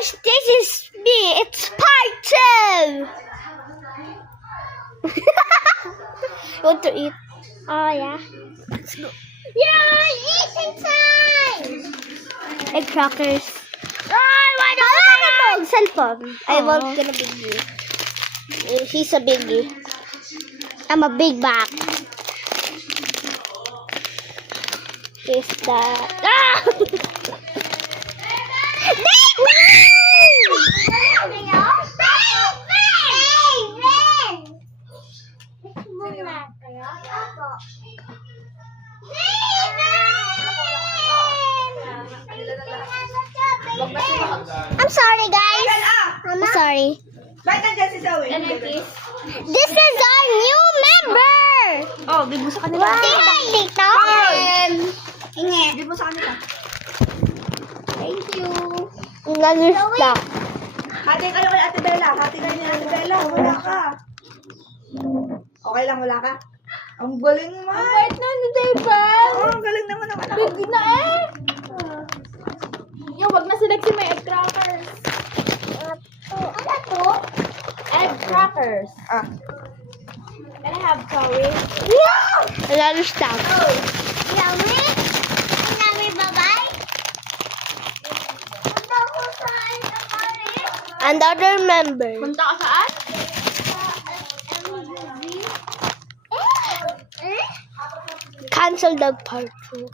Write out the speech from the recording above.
guys, this is me. It's part 2. You want to eat? Oh, yeah. Let's go. Yeah, eating time. Egg crackers. Why Oh, cellphone. I won't get a biggie. He's a biggie. I'm a big back. Here's the... Ah! I'm sorry, guys. I'm sorry. Bakit nandiyan si Zoe? This is our new member. Oh, big mo sa kanila. Tito. Big mo sa kanila. Thank you. Nag-stop. Hati kayo kay Ate Bella. Hati kayo ni Ate Bella. Wala ka. Okay lang, wala ka? Ang galing mo. Wait na ni David. Oh, ang galing naman naman ako. Big na eh. Yung wag na select si may egg crackers. Ano to? Egg crackers. Ah. Can I have curry? Another stop. Yummy? Yummy, bye-bye? Another member. Punta ka saan? Cancel the part 2.